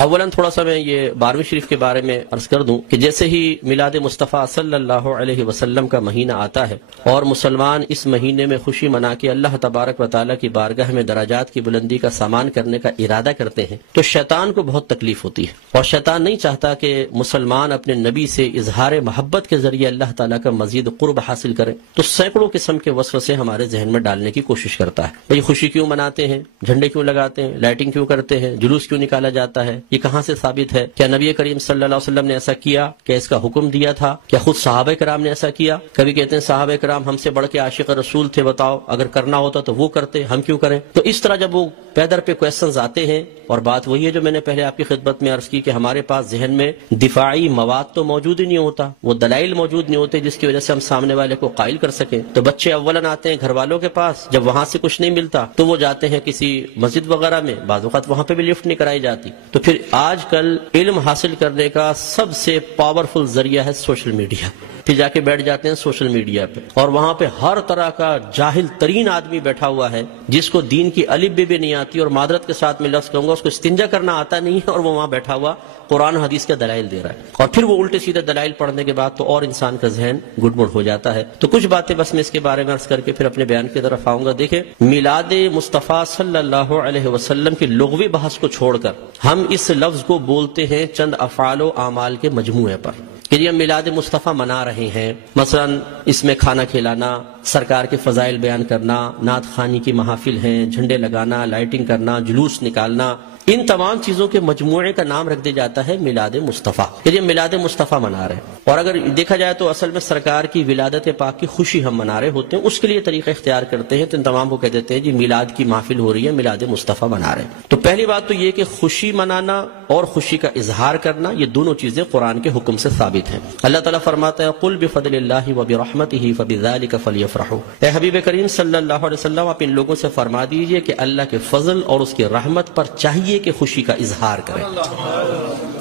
اولاً تھوڑا سا میں یہ 12ویں شریف کے بارے میں عرض کر دوں کہ جیسے ہی میلاد مصطفیٰ صلی اللہ علیہ وسلم کا مہینہ آتا ہے اور مسلمان اس مہینے میں خوشی منا کے اللہ تبارک و تعالیٰ کی بارگاہ میں درجات کی بلندی کا سامان کرنے کا ارادہ کرتے ہیں تو شیطان کو بہت تکلیف ہوتی ہے، اور شیطان نہیں چاہتا کہ مسلمان اپنے نبی سے اظہار محبت کے ذریعے اللہ تعالیٰ کا مزید قرب حاصل کریں، تو سینکڑوں قسم کے وسوسے ہمارے ذہن میں ڈالنے کی کوشش کرتا ہے۔ بھئی خوشی کیوں مناتے ہیں، جھنڈے کیوں لگاتے ہیں، لائٹنگ کیوں کرتے ہیں، جلوس کیوں نکالا جاتا ہے، یہ کہاں سے ثابت ہے؟ کیا نبی کریم صلی اللہ علیہ وسلم نے ایسا کیا؟ کیا اس کا حکم دیا تھا؟ کیا خود صحابہ کرام نے ایسا کیا؟ کبھی کہتے ہیں صحابہ کرام ہم سے بڑھ کے عاشق رسول تھے، بتاؤ اگر کرنا ہوتا تو وہ کرتے، ہم کیوں کریں؟ تو اس طرح جب وہ پیدر پہ کویسچنز آتے ہیں، اور بات وہی ہے جو میں نے پہلے آپ کی خدمت میں عرض کی کہ ہمارے پاس ذہن میں دفاعی مواد تو موجود ہی نہیں ہوتا، وہ دلائل موجود نہیں ہوتے جس کی وجہ سے ہم سامنے والے کو قائل کر سکیں، تو بچے اولاً آتے ہیں گھر والوں کے پاس، جب وہاں سے کچھ نہیں ملتا تو وہ جاتے ہیں کسی مسجد وغیرہ میں، بعض اوقات وہاں پہ بھی لفٹ نہیں کرائی جاتی۔ تو پھر آج کل علم حاصل کرنے کا سب سے پاورفل ذریعہ ہے سوشل میڈیا، پھر جا کے بیٹھ جاتے ہیں سوشل میڈیا پہ، اور وہاں پہ ہر طرح کا جاہل ترین آدمی بیٹھا ہوا ہے جس کو دین کی الف بے بھی نہیں آتی، اور معذرت کے ساتھ میں لفظ کہوں گا اس کو استنجا کرنا آتا نہیں ہے، اور وہ وہاں بیٹھا ہوا قرآن حدیث کے دلائل دے رہا ہے، اور پھر وہ الٹے سیدھے دلائل پڑھنے کے بعد تو اور انسان کا ذہن گڑبڑ ہو جاتا ہے۔ تو کچھ باتیں بس میں اس کے بارے میں عرض کر کے پھر اپنے بیان کی طرف آؤں گا۔ دیکھیں، میلاد مصطفیٰ صلی اللہ علیہ وسلم کی لغوی بحث کو چھوڑ کر ہم اس لفظ کو بولتے ہیں چند افعال و اعمال کے مجموعے پر کہ یہ میلاد مصطفیٰ منا رہے ہیں، مثلا اس میں کھانا کھلانا، سرکار کے فضائل بیان کرنا، نعت خوانی کی محافل ہیں، جھنڈے لگانا، لائٹنگ کرنا، جلوس نکالنا، ان تمام چیزوں کے مجموعے کا نام رکھ دیا جاتا ہے میلاد مصطفیٰ، کہ یہ میلاد مصطفیٰ منا رہے ہیں۔ اور اگر دیکھا جائے تو اصل میں سرکار کی ولادت پاک کی خوشی ہم منا رہے ہوتے ہیں، اس کے لیے طریقہ اختیار کرتے ہیں تو ان تمام کو کہہ دیتے ہیں جی میلاد کی محفل ہو رہی ہے، میلاد مصطفیٰ منا رہے ہیں۔ تو پہلی بات تو یہ کہ خوشی منانا اور خوشی کا اظہار کرنا، یہ دونوں چیزیں قرآن کے حکم سے ثابت ہیں۔ اللہ تعالیٰ فرماتا ہے قل بفضل اللہ وبرحمتہ فبذلک فلیفرحوا، اے حبیب کریم صلی اللہ علیہ وسلم آپ ان لوگوں سے فرما دیجئے کہ اللہ کے فضل اور اس کی رحمت پر چاہیے کہ خوشی کا اظہار کریں۔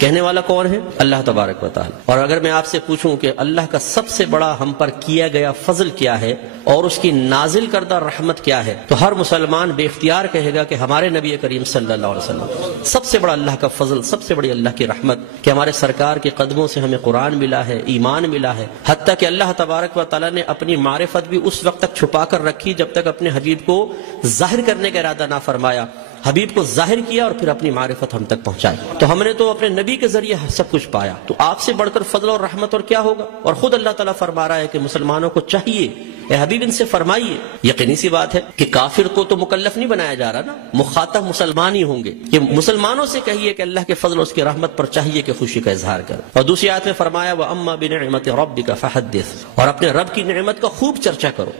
کہنے والا کون ہے؟ اللہ تبارک و تعالی۔ اور اگر میں آپ سے پوچھوں کہ اللہ کا سب سے بڑا ہم پر کیا گیا فضل کیا ہے اور اس کی نازل کردہ رحمت کیا ہے، تو ہر مسلمان بے اختیار کہے گا کہ ہمارے نبی کریم صلی اللہ علیہ وسلم سب سے بڑا اللہ کا فضل، سب سے بڑی اللہ کی رحمت کہ ہمارے سرکار کے قدموں سے ہمیں قرآن ملا ہے، ایمان ملا ہے، حتیٰ کہ اللہ تبارک و تعالی نے اپنی معرفت بھی اس وقت تک چھپا کر رکھی جب تک اپنے حبیب کو ظاہر کرنے کا ارادہ نہ فرمایا، حبیب کو ظاہر کیا اور پھر اپنی معرفت ہم تک پہنچائی، تو ہم نے تو اپنے نبی کے ذریعے سب کچھ پایا، تو آپ سے بڑھ کر فضل اور رحمت اور کیا ہوگا؟ اور خود اللہ تعالیٰ فرما رہا ہے کہ مسلمانوں کو چاہیے اے حبیب ان سے فرمائیے، یقینی سی بات ہے کہ کافر کو تو مکلف نہیں بنایا جا رہا نا، مخاطب مسلمان ہی ہوں گے، کہ مسلمانوں سے کہیے کہ اللہ کے فضل اور اس کی رحمت پر چاہیے کہ خوشی کا اظہار کریں۔ اور دوسری آیت میں فرمایا وَأَمَّا بِنِعْمَةِ رَبِّكَ فَحَدِّثْ، اور اپنے رب کی نعمت کا خوب چرچا کرو۔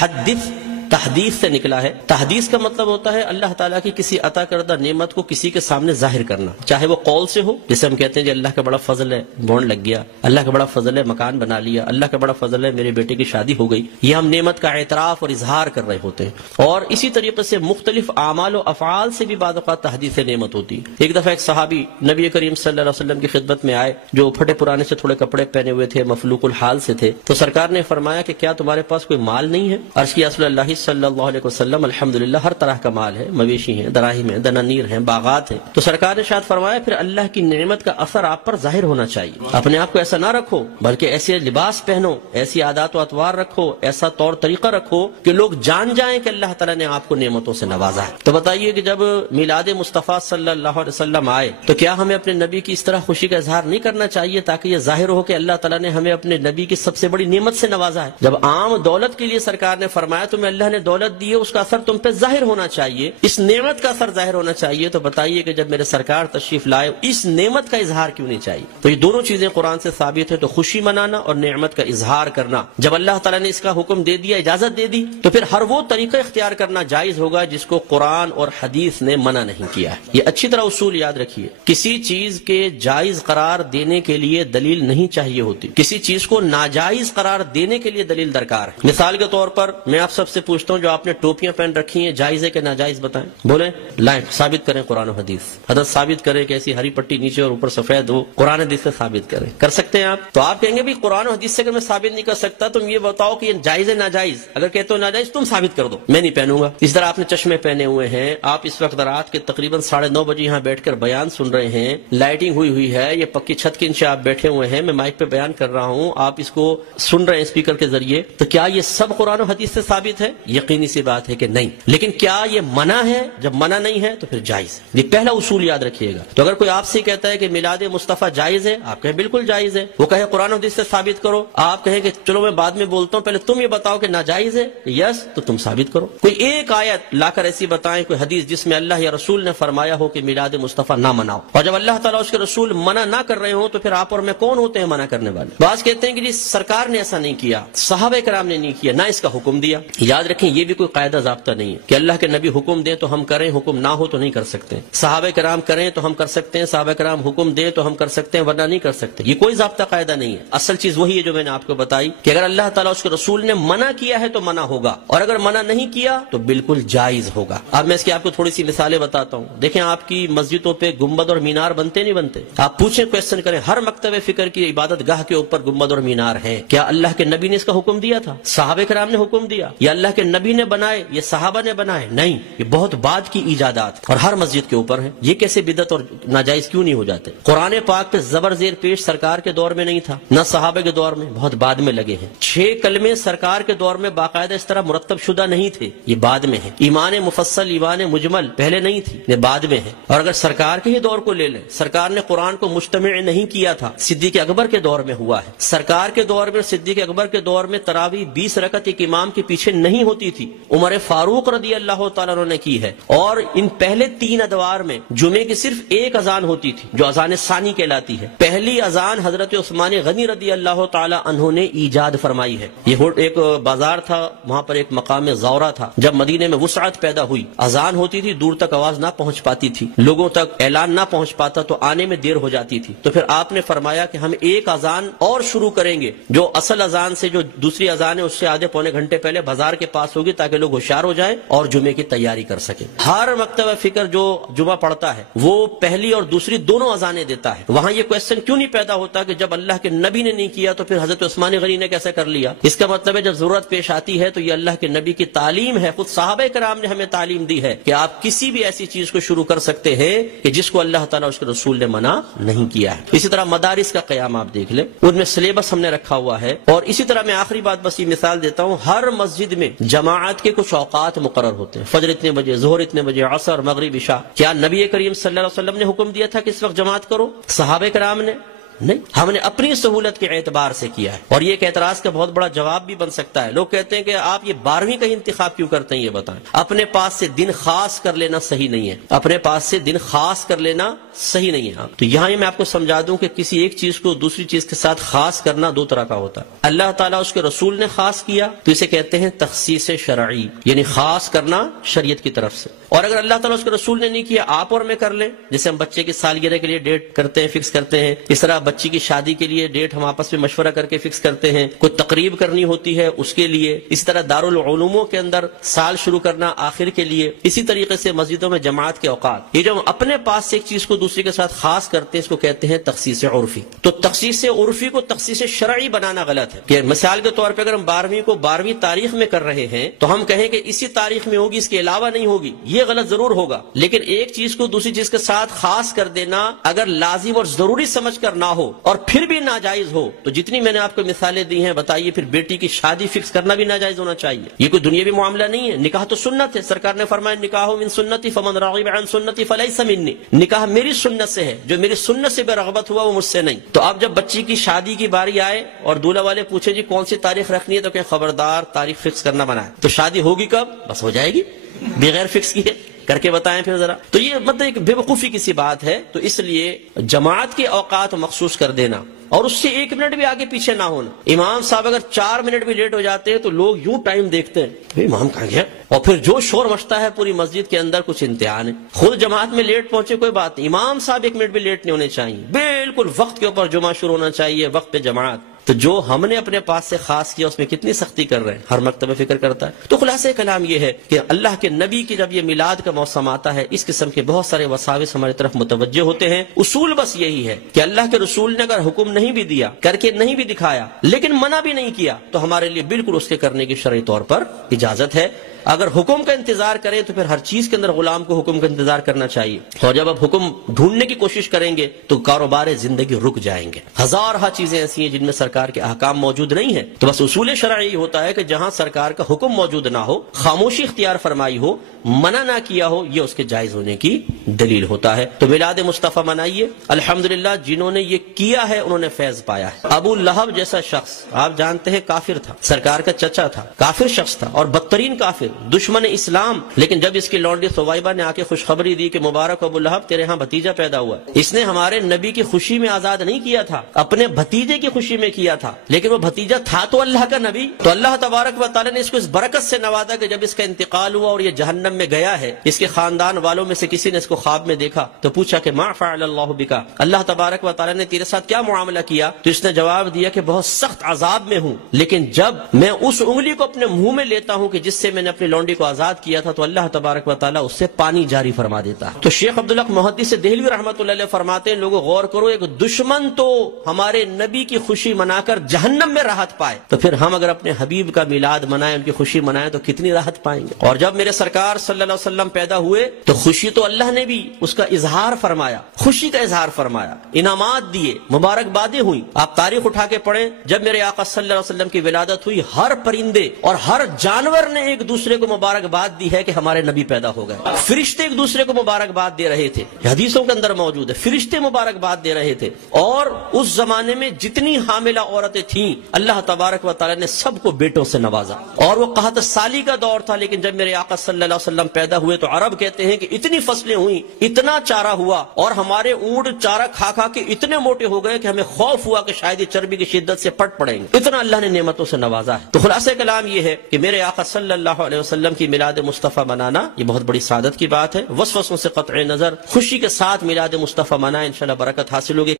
حدث تحدیث سے نکلا ہے، تحدیث کا مطلب ہوتا ہے اللہ تعالیٰ کی کسی عطا کردہ نعمت کو کسی کے سامنے ظاہر کرنا، چاہے وہ قول سے ہو، جسے ہم کہتے ہیں کہ اللہ کا بڑا فضل ہے بونڈ لگ گیا، اللہ کا بڑا فضل ہے مکان بنا لیا، اللہ کا بڑا فضل ہے میرے بیٹے کی شادی ہو گئی، یہ ہم نعمت کا اعتراف اور اظہار کر رہے ہوتے ہیں۔ اور اسی طریقے سے مختلف اعمال و افعال سے بھی بعض اوقات تحدیث نعمت ہوتی ہے۔ ایک دفعہ ایک صحابی نبی کریم صلی اللہ علیہ وسلم کی خدمت میں آئے جو پھٹے پرانے سے تھوڑے کپڑے پہنے ہوئے تھے، مفلوق الحال سے تھے، تو سرکار نے فرمایا کہ کیا تمہارے پاس کوئی مال نہیں ہے؟ عرض کیا رسول اللہ صلی اللہ علیہ وسلم الحمدللہ ہر طرح کا مال ہے، مویشی ہیں، دراہیم ہیں، دنانیر ہیں، باغات ہیں۔ تو سرکار نے شاید فرمایا پھر اللہ کی نعمت کا اثر آپ پر ظاہر ہونا چاہیے، اپنے آپ کو ایسا نہ رکھو بلکہ ایسے لباس پہنو، ایسی عادات و اطوار رکھو، ایسا طور طریقہ رکھو کہ لوگ جان جائیں کہ اللہ تعالیٰ نے آپ کو نعمتوں سے نوازا ہے۔ تو بتائیے کہ جب میلاد مصطفیٰ صلی اللہ علیہ وسلم آئے تو کیا ہمیں اپنے نبی کی اس طرح خوشی کا اظہار نہیں کرنا چاہیے تاکہ یہ ظاہر ہو کہ اللہ تعالیٰ نے ہمیں اپنے نبی کی سب سے بڑی نعمت سے نوازا ہے؟ جب عام دولت کے لیے سرکار نے فرمایا تمہیں اللہ نے دولت دی ہے، اس کا اثر تم پہ ظاہر ہونا چاہیے، اس نعمت کا اثر ظاہر ہونا چاہیے، تو بتائیے کہ جب میرے سرکار تشریف لائے اس نعمت کا اظہار کیوں نہیں چاہیے؟ تو یہ دونوں چیزیں قرآن سے ثابت ہے، تو خوشی منانا اور نعمت کا اظہار کرنا، جب اللہ تعالیٰ نے اس کا حکم دے دیا، اجازت دے دی، تو پھر ہر وہ طریقہ اختیار کرنا جائز ہوگا جس کو قرآن اور حدیث نے منع نہیں کیا ہے۔ یہ اچھی طرح اصول یاد رکھیے، کسی چیز کے جائز قرار دینے کے لیے دلیل نہیں چاہیے ہوتی، کسی چیز کو ناجائز قرار دینے کے لیے دلیل درکار ہے۔ مثال کے طور پر میں آپ سب سے پوچھتا پوچھتا ہوں جو آپ نے ٹوپیاں پہن رکھی ہیں جائز ہے کہ ناجائز بتائیں؟ بولیں، لائیں ثابت کریں قرآن و حدیث، حضرت ثابت کریں کہ ایسی ہری پٹی نیچے اور اوپر سفید ہو، قرآن حدیث سے ثابت کریں۔ کر سکتے ہیں آپ؟ تو آپ کہیں گے بھی قرآن و حدیث سے اگر میں ثابت نہیں کر سکتا تم یہ بتاؤ کہ یہ جائز ہے ناجائز، اگر کہتے ہو ناجائز تم ثابت کر دو، میں نہیں پہنوں گا۔ اس طرح آپ نے چشمے پہنے ہوئے ہیں، آپ اس وقت رات کے تقریباً 9:30 بجے یہاں بیٹھ کر بیان سن رہے ہیں، لائٹنگ ہوئی ہے، یہ پکی چھت کے نیچے آپ بیٹھے ہوئے ہیں، میں مائک پہ بیان کر رہا ہوں، آپ اس کو سن رہے ہیں اسپیکر کے ذریعے، تو کیا یہ سب قرآن و حدیث سے ثابت ہے؟ یقینی سی بات ہے کہ نہیں۔ لیکن کیا یہ منع ہے؟ جب منع نہیں ہے تو پھر جائز ہے، یہ پہلا اصول یاد رکھیے گا۔ تو اگر کوئی آپ سے کہتا ہے کہ میلاد مصطفیٰ جائز ہے، آپ کہیں بالکل جائز ہے، وہ کہے قرآن و حدیث سے ثابت کرو، آپ کہیں کہ چلو میں بعد میں بولتا ہوں، پہلے تم یہ بتاؤ کہ ناجائز ہے، یس تو تم ثابت کرو۔ کوئی ایک آیت لا کر ایسی بتائیں، کوئی حدیث جس میں اللہ یا رسول نے فرمایا ہو کہ میلاد مصطفیٰ نہ مناؤ، اور جب اللہ تعالیٰ اس کے رسول منع نہ کر رہے ہوں تو پھر آپ اور میں کون ہوتے ہیں منع کرنے والے؟ بعض کہتے ہیں کہ جی سرکار نے ایسا نہیں کیا، صحابہ کرام نے نہیں کیا، نہ اس کا حکم دیا۔ یاد رکھیں یہ بھی کوئی قاعدہ ضابطہ نہیں ہے کہ اللہ کے نبی حکم دیں تو ہم کریں، حکم نہ ہو تو نہیں کر سکتے، صحابہ کرام کریں تو ہم کر سکتے ہیں، صحابہ کرام حکم دیں تو ہم کر سکتے ہیں ورنہ نہیں کر سکتے، یہ کوئی ضابطہ قاعدہ نہیں ہے۔ اصل چیز وہی ہے جو میں نے آپ کو بتائی کہ اگر اللہ تعالیٰ اس کے رسول نے منع کیا ہے تو منع ہوگا، اور اگر منع نہیں کیا تو بالکل جائز ہوگا۔ اب میں اس کی آپ کو تھوڑی سی مثالیں بتاتا ہوں۔ دیکھیں آپ کی مسجدوں پہ گنبد اور مینار بنتے نہیں بنتے؟ آپ پوچھیں، کویسچن کریں، ہر مکتب فکر کی عبادت گاہ کے اوپر گنبد اور مینار ہیں، کیا اللہ کے نبی نے اس کا حکم دیا تھا؟ صحابہ کرام نے حکم دیا یا اللہ کے نبی نے بنائے یا صحابہ نے بنائے؟ نہیں، یہ بہت بعد کی ایجادات اور ہر مسجد کے اوپر ہیں۔ یہ کیسے بدعت اور ناجائز کیوں نہیں ہو جاتے؟ قرآن پاک پہ زبر زیر پیش سرکار کے دور میں نہیں تھا، نہ صحابہ کے دور میں، بہت بعد میں لگے ہیں۔ 6 کلمے سرکار کے دور میں باقاعدہ اس طرح مرتب شدہ نہیں تھے، یہ بعد میں ہے۔ ایمان مفصل، ایمان مجمل پہلے نہیں تھی، یہ بعد میں ہے۔ اور اگر سرکار کے ہی دور کو لے لیں، سرکار نے قرآن کو مجتمع نہیں کیا تھا، صدیق اکبر کے دور میں ہوا ہے۔ سرکار کے دور میں، صدیق اکبر کے دور میں تراویح 20 رکعت ایک امام کے پیچھے نہیں ہوتی تھی، عمر فاروق رضی اللہ تعالیٰ عنہ نے کی ہے۔ اور ان پہلے 3 ادوار میں جمعے کی صرف ایک اذان ہوتی تھی جو اذان ثانی کہلاتی ہے۔ پہلی اذان حضرت عثمان غنی رضی اللہ تعالیٰ عنہ نے ایجاد فرمائی ہے۔ یہ ایک بازار تھا، وہاں پر ایک مقام زورہ تھا، جب مدینے میں وسعت پیدا ہوئی، اذان ہوتی تھی، دور تک آواز نہ پہنچ پاتی تھی، لوگوں تک اعلان نہ پہنچ پاتا تو آنے میں دیر ہو جاتی تھی، تو پھر آپ نے فرمایا کہ ہم ایک اذان اور شروع کریں گے جو اصل اذان سے، جو دوسری اذان ہے اس سے آدھے پونے گھنٹے پہلے بازار کے پاس ہوگی تاکہ لوگ ہوشیار ہو جائیں اور جمعے کی تیاری کر سکیں۔ ہر مکتبہ فکر جو جمعہ پڑھتا ہے وہ پہلی اور دوسری دونوں اذانیں دیتا ہے۔ وہاں یہ کویسچن کیوں نہیں پیدا ہوتا کہ جب اللہ کے نبی نے نہیں کیا تو پھر حضرت عثمان غنی نے کیسے کر لیا؟ اس کا مطلب ہے جب ضرورت پیش آتی ہے تو یہ اللہ کے نبی کی تعلیم ہے، خود صحابہ کرام نے ہمیں تعلیم دی ہے کہ آپ کسی بھی ایسی چیز کو شروع کر سکتے ہیں کہ جس کو اللہ تعالیٰ اس کے رسول نے منع نہیں کیا ہے۔ اسی طرح مدارس کا قیام آپ دیکھ لیں، ان میں سلیبس ہم نے رکھا ہوا ہے۔ اور اسی طرح میں آخری بات بس یہ مثال دیتا ہوں، ہر مسجد میں جماعت کے کچھ اوقات مقرر ہوتے ہیں، فجر اتنے بجے، ظہر اتنے بجے، عصر، مغرب، عشاء۔ کیا نبی کریم صلی اللہ علیہ وسلم نے حکم دیا تھا کہ اس وقت جماعت کرو؟ صحابہ کرام نے نہیں، ہم نے اپنی سہولت کے اعتبار سے کیا ہے۔ اور یہ ایک اعتراض کا بہت بڑا جواب بھی بن سکتا ہے، لوگ کہتے ہیں کہ آپ یہ 12ویں کا انتخاب کیوں کرتے ہیں؟ یہ بتائیں۔ اپنے پاس سے دن خاص کر لینا صحیح نہیں ہے، اپنے پاس سے دن خاص کر لینا صحیح نہیں ہے۔ تو یہاں میں آپ کو سمجھا دوں کہ کسی ایک چیز کو دوسری چیز کے ساتھ خاص کرنا 2 طرح کا ہوتا ہے۔ اللہ تعالیٰ اس کے رسول نے خاص کیا تو اسے کہتے ہیں تخصیص شرعی، یعنی خاص کرنا شریعت کی طرف سے۔ اور اگر اللہ تعالیٰ اس کے رسول نے نہیں کیا، آپ اور میں کر لیں، جیسے ہم بچے کی سالگرہ کے لیے ڈیٹ کرتے ہیں، فکس کرتے ہیں، اس طرح بچی کی شادی کے لیے ڈیٹ ہم آپس میں مشورہ کر کے فکس کرتے ہیں، کوئی تقریب کرنی ہوتی ہے اس کے لیے، اسی طرح دارالعلوموں کے اندر سال شروع کرنا آخر کے لیے، اسی طریقے سے مسجدوں میں جماعت کے اوقات، یہ جو ہم اپنے پاس سے ایک چیز کو دوسری کے ساتھ خاص کرتے ہیں اس کو کہتے ہیں تخصیص عرفی۔ تو تخصیص عرفی کو تخصیص شرعی بنانا غلط ہے کہ مثال کے طور پہ اگر ہم 12ویں کو 12ویں تاریخ میں کر رہے ہیں تو ہم کہیں کہ اسی تاریخ میں ہوگی، اس کے علاوہ نہیں ہوگی، یہ غلط ضرور ہوگا۔ لیکن ایک چیز کو دوسری چیز کے ساتھ خاص کر دینا اگر لازم اور ضروری سمجھ کر نہ ہو اور پھر بھی ناجائز ہو تو جتنی میں نے آپ کو مثالیں دی ہیں بتائیے پھر بیٹی کی شادی فکس کرنا بھی ناجائز ہونا چاہیے؟ یہ کوئی دنیاوی معاملہ نہیں ہے، نکاح تو سنت ہے، سرکار نے فرمایا نکاح من سنتی فمن راغب عن سنتی فلیس منی، نکاح میری سنت سے ہے، جو میری سنت سے بے رغبت ہوا وہ مجھ سے نہیں۔ تو اب جب بچی کی شادی کی باری آئے اور دولہا والے پوچھے جی کون سی تاریخ رکھنی ہے تو کہ خبردار تاریخ فکس کرنا منع ہے، تو شادی ہوگی کب؟ بس ہو جائے گی بغیر فکس کیے، کر کے بتائیں پھر ذرا۔ تو یہ مطلب ایک بے وقوفی کی سی بات ہے، تو اس لیے جماعت کے اوقات مخصوص کر دینا اور اس سے 1 منٹ بھی آگے پیچھے نہ ہونا۔ امام صاحب اگر 4 منٹ بھی لیٹ ہو جاتے ہیں تو لوگ یوں ٹائم دیکھتے ہیں امام کہاں گیا، اور پھر جو شور مچتا ہے پوری مسجد کے اندر، کچھ امتحان ہے۔ خود جماعت میں لیٹ پہنچے کوئی بات نہیں، امام صاحب 1 منٹ بھی لیٹ نہیں ہونے چاہیے، بالکل وقت کے اوپر جمعہ شروع ہونا چاہیے، وقت پہ جماعت۔ تو جو ہم نے اپنے پاس سے خاص کیا اس میں کتنی سختی کر رہے ہیں، ہر مکتبہ فکر کرتا ہے۔ تو خلاصہ کلام یہ ہے کہ اللہ کے نبی کی جب یہ میلاد کا موسم آتا ہے، اس قسم کے بہت سارے وساوس ہماری طرف متوجہ ہوتے ہیں۔ اصول بس یہی ہے کہ اللہ کے رسول نے اگر حکم نہیں بھی دیا، کر کے نہیں بھی دکھایا، لیکن منع بھی نہیں کیا، تو ہمارے لیے بالکل اس کے کرنے کی شرعی طور پر اجازت ہے۔ اگر حکم کا انتظار کریں تو پھر ہر چیز کے اندر غلام کو حکم کا انتظار کرنا چاہیے، اور جب آپ حکم ڈھونڈنے کی کوشش کریں گے تو کاروبار زندگی رک جائیں گے۔ ہزارہ چیزیں ایسی ہیں جن میں سرکار کے احکام موجود نہیں ہیں، تو بس اصول شرعی ہوتا ہے کہ جہاں سرکار کا حکم موجود نہ ہو، خاموشی اختیار فرمائی ہو، منع نہ کیا ہو، یہ اس کے جائز ہونے کی دلیل ہوتا ہے۔ تو میلاد مصطفیٰ منائیے، الحمدللہ جنہوں نے یہ کیا ہے انہوں نے فیض پایا ہے۔ ابو لہب جیسا شخص آپ جانتے ہیں کافر تھا، سرکار کا چچا تھا، کافر شخص تھا اور بدترین کافر، دشمن اسلام، لیکن جب اس کی لونڈی ثویبہ نے آ کے خوشخبری دی کہ مبارک ابو لہب تیرے ہاں بھتیجا پیدا ہوا، اس نے ہمارے نبی کی خوشی میں آزاد نہیں کیا تھا، اپنے بھتیجے کی خوشی میں کیا تھا، لیکن وہ بھتیجا تھا تو اللہ کا نبی، تو اللہ تبارک و تعالی نے اس کو اس برکت سے نوازا کہ جب اس کا انتقال ہوا اور یہ جہنم میں گیا ہے، اس کے خاندان والوں میں سے کسی نے اس کو خواب میں دیکھا تو پوچھا کہ ما فعل اللہ بکا، اللہ تبارک و تعالی نے تیرے ساتھ کیا معاملہ کیا؟ تو اس نے جواب دیا کہ بہت سخت عذاب میں ہوں، لیکن جب میں اس انگلی کو اپنے منہ میں لیتا ہوں کہ جس سے میں نے اپنی لونڈی کو آزاد کیا تھا، تو اللہ تبارک و تعالیٰ اس سے پانی جاری فرما دیتا ہے۔ تو شیخ عبداللہ محدث دہلوی رحمۃ اللہ علیہ فرماتے ہیں لوگوں غور کرو، ایک دشمن تو ہمارے نبی کی خوشی منا کر جہنم میں راحت پائے، تو پھر ہم اگر اپنے حبیب کا میلاد منائیں، ان کی خوشی منائیں تو کتنی راحت پائیں گے۔ اور جب میرے سرکار صلی اللہ علیہ وسلم پیدا ہوئے تو خوشی تو اللہ نے بھی اس کا اظہار فرمایا، خوشی کا اظہار فرمایا، انعامات دیے، مبارکبادیں ہوئی۔ آپ تاریخ اٹھا کے پڑھیں، جب میرے آقا صلی اللہ علیہ وسلم کی ولادت ہوئی، ہر پرندے اور ہر جانور نے ایک دوسرے کو مبارکباد دی ہے کہ ہمارے نبی پیدا ہو گئے۔ فرشتے ایک دوسرے کو مبارکباد دے رہے تھے، حدیثوں کے اندر موجود ہے، فرشتے مبارکباد دے رہے تھے۔ اور اس زمانے میں جتنی حاملہ عورتیں تھیں اللہ تبارک و تعالی نے سب کو بیٹوں سے نوازا، اور وہ قحط سالی کا دور تھا، لیکن جب میرے آقا صلی اللہ علیہ وسلم پیدا ہوئے تو عرب کہتے ہیں کہ اتنی فصلیں ہوئیں، اتنا چارہ ہوا، اور ہمارے اونٹ چارہ کھا کھا کے اتنے موٹے ہو گئے کہ ہمیں خوف ہوا کہ شاید یہ چربی کی شدت سے پٹ پڑیں گے، اتنا اللہ نے نعمتوں سے نوازا ہے۔ تو خلاصہ کلام یہ ہے کہ میرے آقا صلی اللہ علیہ وسلم کی میلاد مصطفیٰ منانا یہ بہت بڑی سعادت کی بات ہے۔ وسوسوں سے قطع نظر خوشی کے ساتھ میلاد مصطفیٰ منائیں، انشاءاللہ برکت حاصل ہوگی۔